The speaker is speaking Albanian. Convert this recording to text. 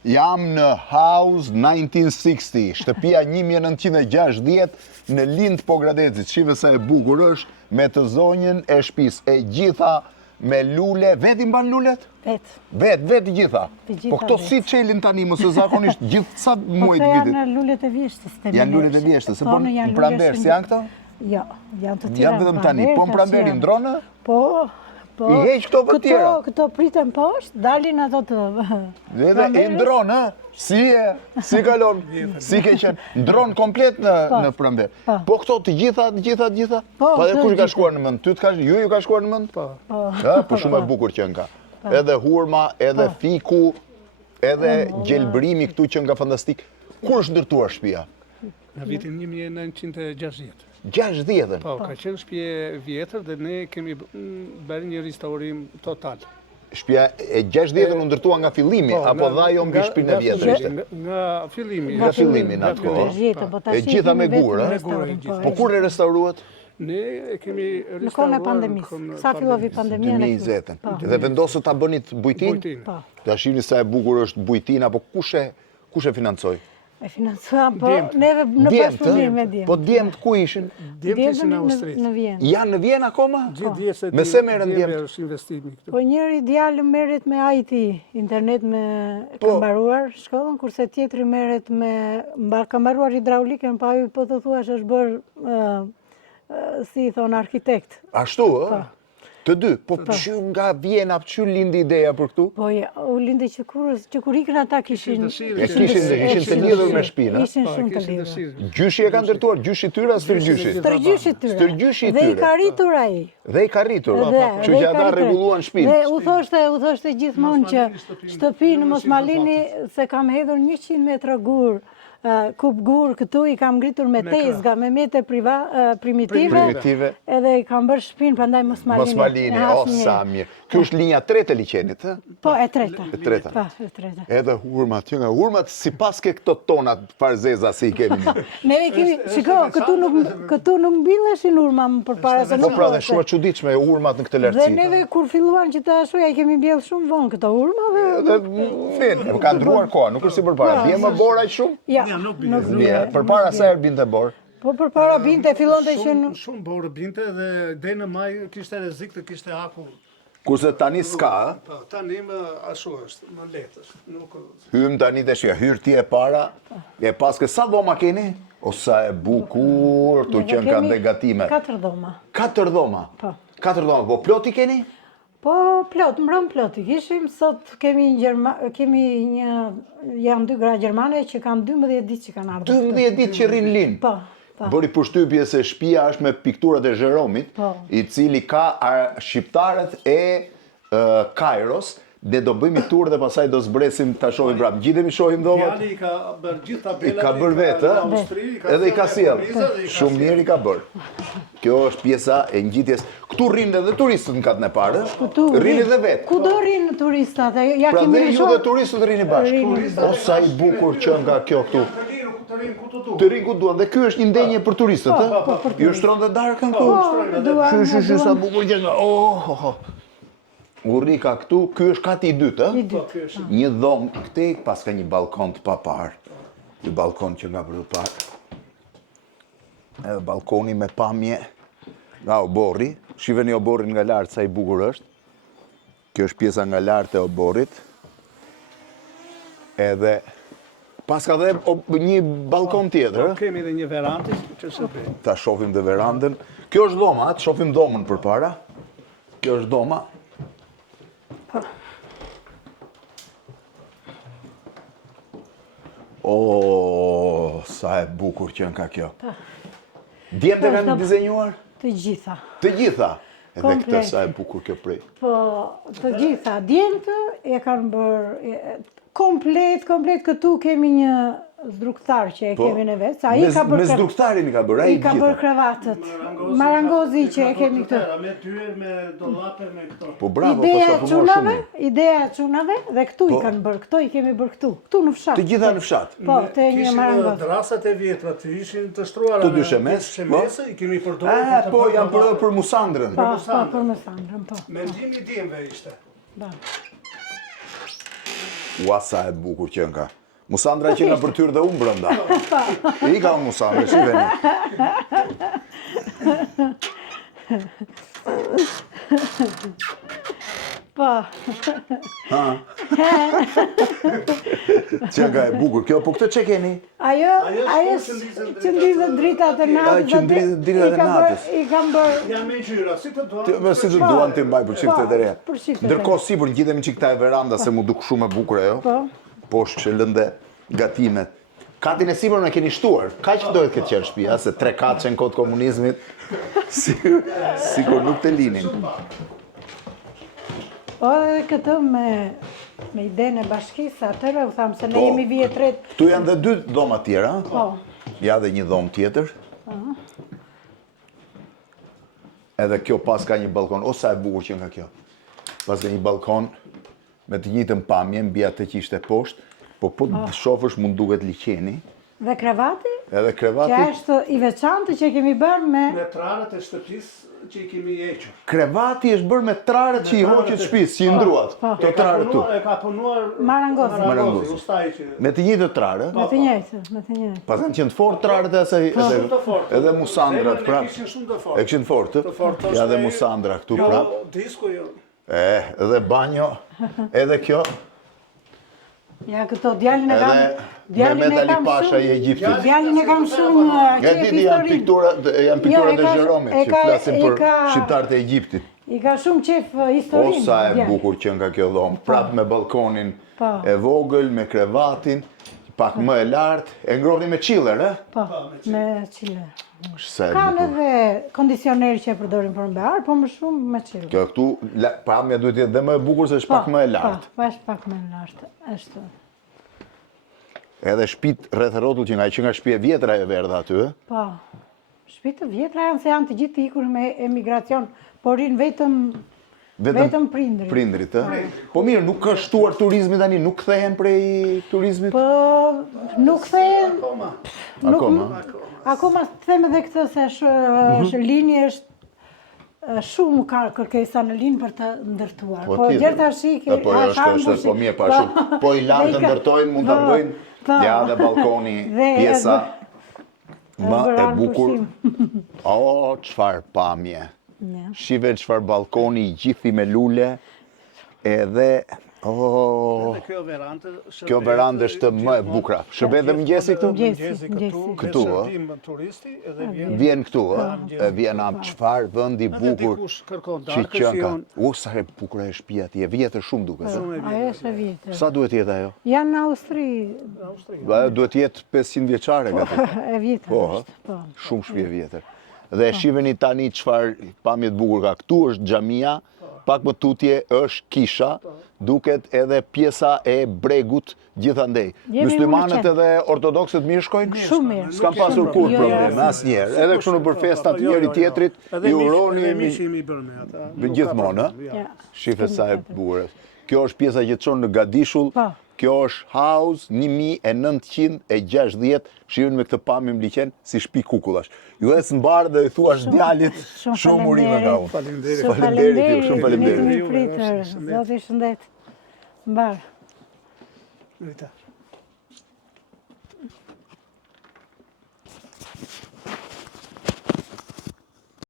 Jam në House 1960, shtëpia 1960 në Lind Pogradecit. Shive sa e bukur është, me të zonjën e shtëpisë, e gjitha me lule. Vet i mban lulet? Vet i gjitha. Po këto si çelin tani, mos e zakonisht gjithë sa muaj të vitit. Po janë lulet e vjeshtës. Janë lulet e vjeshtës, se po në pranverë, si janë këto? Jo, janë të tjera. Janë vetëm tani, po në pranverë i ndronë? Po. I heq këto për tjera. Këto pritën poshtë, dalin ato të... Dhe e ndronë, si kalon, si ke qenë, ndronë komplet në pranverë. Po këto të gjitha? Po dhe kush ka shkuar në mend? Ju ka shkuar në mend? Po. Po shumë e bukur që nga. Edhe hurma, edhe fiku, edhe gjelbrimi këtu që nga fantastik. Kur është ndërtuar shtëpia? Në vitin 1960. 60? Po, ka qenë shtëpie vjetër dhe ne kemi bërë një restaurim total. Shtëpia e 60 u ndërtua nga fillimi, apo dha jo mbi shtëpinë e vjetër ishte? Nga fillimi. Nga fillimi në atë kohë. E gjitha me gurë, po kur e restauruat? Ne kemi restauruar... Në kohën e pandemisë, sa fillovi pandemia në 2020. Dhe vendosët ta bënit bujtin? Ta shihni sa e bukur është bujtina, po kush e financoi? E financuam, po neve në bashkëpunim me djemt. Po djemt ku ishin? Djemt ishin në Austri. Në Vjenë. Janë në Vjenë akoma? Gjithë me se merren djemt? Po njëri djalë merret me IT, internet me ka mbaruar shkollën, kurse tjetri merret me ka mbaruar hidraulikën, pa po të thuash është bërë si i thon arkitekt. Ashtu, ë? Të dy, po që nga Vjena, që lindi ideja për këtu? Po, u lindi që kur ikën ata kishin... Kishin të lidhur me shpinë? Ishin shumë të lidhur. Gjyshi e ka ndërtuar, gjyshi tyra, stërgjyshi? Stërgjyshi tyra. Dhe i ka rritur ai. Dhe i ka rritur, që që ata rregulluan shpinë. Dhe u thoshte gjithmonë që shtëpinë mos ma lini se kam hedhur 100 metra gur, kup gur këtu i kam ngritur me tezga, me mete primitive, edhe i kam bërë shpinë, prandaj mos ma lini. Mos ma lini, o sa mirë. Kjo është linja 3 e liçenit, ë? Po, e treta. Po, e treta. Edhe hurmat, që nga hurmat, si pas ke këto tonat farzeza si i kemi një. Neve kemi, shiko, këtu nuk mbilleshin hurma më përpara se nuk. Po pra dhe shumë e çuditshme hurmat në këtë lartësi. Dhe neve kur filluan që të ashuja, i kemi mbjellë shumë vonë këto hurma dhe... Dhe ka ndruar koha, nuk është si përpara. Bje më borë aq shumë? Ja, nuk bje. Përpara sa herë binte borë? Po përpara binte, fillonte që... Shumë borë binte dhe në maj kishte rrezik të kishte haku. Kurse tani s'ka, Po, tani më ashtu është, më lehtë është. Hym tani të shja, hyrë ti e para, e paske sa dhoma keni? O sa e bukur, tu qenë ka negatime. 4 dhoma. 4 dhoma? Po. 4 dhoma, po ploti keni? Po plot, mbrëm ploti kishim, sot kemi janë 2 gra gjermane që kanë 12 ditë që kanë ardhur. 12 ditë që rrinë linë? Po. Bëri përshtypje se shtëpia është me pikturat e Zheromit, i cili ka shqiptarët e Kairos, dhe do bëjmë tur dhe pasaj do zbresim ta shohim prapë. Gjithemi shohim dhomat? Djali i ka bërë gjithë tabelat, i ka bërë vetë, edhe i ka sjell. Shumë mirë i ka bërë. Kjo është pjesa e ngjitjes. Këtu rrinë edhe turistët në katën e parë. Rrinë edhe vetë. Kudo rrinë turistat? Pra dhe ju dhe turistët rrinë bashkë. O sa i bukur që nga kjo këtu. Të rinë ku duan, dhe kjo është një ndenje për turistët, e? Ju shtron dhe darkën këtu? Shu, sa bukur që nga, Urrika këtu, kjo është kati i dytë, e? Një dhomë këtej, pas ka një balkon të papar. Një balkon që nga përdu parë. Edhe balkoni me pamje nga oborri. Shiveni oborrin nga lartë sa i bukur është. Kjo është pjesa nga lartë e oborrit. Edhe... Pas ka dhe një balkon tjetër. Kemi dhe një verandë që se bëjmë. Ta shofim dhe verandën. Kjo është dhoma, të shofim dhomën për para. Kjo është dhoma. O, sa e bukur që nga kjo. Djemë të kanë dizenjuar? Të gjitha. Të gjitha? Edhe këtë sa e bukur kjo prej. Po, të gjitha. Djemë të e kanë bërë... Komplet këtu kemi një zdruktar që e kemi në vetë. Me zdruktarin i ka bërë, i ka bërë krevatët. Marangozi që e kemi këtu. Me tyre, me dollape, me këto. Po bravo, po sa përmor shumë. Ideja e çunave dhe këtu i kanë bërë, këto i kemi bërë këtu. Këtu në fshat. Të gjitha në fshat? Po, të një marangoz. Kishin drasat e vjetra, të ishin të shtruara. Të dy shemes? I kemi përdorur. Po, janë për musandrën. Po, për musandrën, po. Mendimi i djemve ishte. Ua sa e bukur që nga. Musandra që nga për tyrë dhe unë brënda. I ka Musandra, që veni. Po. Që nga e bukur. Kjo, po këtë që keni? Ajo që ndizet dritat e natës. Që ndizet dritat e natës. I kam bërë... Janë me gjyra, si të duan. Si të duan të mbaj për qiftet e reja. për qiftet e reja. Ndërkohë sipër ngjitemi që këta e veranda se mu duk shumë e bukur ajo. Po. Poshtë që lënde gatimet. Katin e sipër me keni shtuar. Kaq dohet këtë qenë shtëpia, se 3 katë që në kohë të komunizmit sikur nuk të linin. Po edhe këtë me idenë e bashkisë, atëre u thamë se ne jemi vjetret. Këtu janë dhe 2 dhoma tjera. Po. Ja dhe një dhomë tjetër. Edhe kjo pas ka një balkon, o sa e bukur që nga kjo. Pas ka një balkon me të njëjtën pamje, mbi atë që ishte poshtë, po shofësh mund duket liqeni. Dhe krevati? Edhe krevati. Që është i veçantë që kemi bërë me... Me trarët e shtëpisë që i kemi hequr. Krevati është bërë me trarët që i hoqet shtëpisë, që i ndruat. Të trarët tu. E ka punuar Marangozi. ustaj që... Me të njëjtë trarë. Me të njëjtë. Pas kanë qenë të fortë trarët e asaj. Edhe Musandrat prap. E kishin fortë. Ja dhe Musandra këtu prap. Disko jo. Edhe banjo. Edhe kjo. Ja këto djalin e kam... Mehmet Ali Pasha i Egjiptit. Djalin e kam shumë qef historin. Janë pikturat e Gjeromit që flasin për shqiptarët e Egjiptit. I ka shumë qef historin. O sa e bukur që nga kjo dhomë, prap me balkonin e vogël, me krevatin, pak më e lartë, e ngrohni me chiller, e? Po, me chiller. Sa e Kanë bukur. edhe kondicioneri që e përdorin për mbar, po më shumë me chiller. Kjo këtu, pamja duhet jetë dhe më e bukur se është pak më e lartë. Po, është pak më e lartë, është. Edhe shtëpit rreth rrotull që nga shtëpi e vjetra e verdha aty, e? Po, shtëpitë të vjetra janë se janë të gjithë të ikur me emigracion, por rinë vetëm prindrit. Prindrit, e? Po mirë, nuk ka shtuar turizmi tani, nuk kthehen prej turizmit? Po, nuk kthehen... Akoma. Akoma të them edhe këtë se është linje është shumë ka kërkesa në linë për të ndërtuar. Po gjithashtu Po është, po mirë, pa shumë. Po i lanë të ndërtojnë, mund të bëjnë. Ja dhe balkoni, pjesa më e bukur. O, çfarë pamje. Shive çfarë balkoni i gjithi me lule, edhe... Kjo verandë është më e bukra. Shërbet dhe mëngjesi këtu? Këtu, turisti vjen këtu, vjen am çfarë vëndi bukur që qënka. U, sa e bukur e shtëpia ti, e vjetër shumë duke. Ajo është e vjetër. Sa duhet jetë ajo? Janë në Austri. Ajo duhet jetë 500 vjeçare gati. E vjetër është. Shumë shtëpi e vjetër. Dhe shiheni tani çfarë pamje të bukur ka. Këtu është xhamia, pak më tutje është kisha, duket edhe pjesa e bregut gjithandej. Muslimanët edhe ortodoksët mirë shkojnë? Shumë mirë. S'kam pasur kur problem, asnjëherë. Edhe kështu në për festat njëri tjetrit, i uroni gjithmonë, ë? Shifet sa e bukur. Kjo është pjesa që çon në Gadishull. Kjo është house 1960, shihun me këtë pamje më liqen si shtëpi kukullash. Ju e s'mbarë dhe i thuash djalit shumë urime nga unë. Faleminderit, shumë faleminderit. Zoti shëndet. Mbar.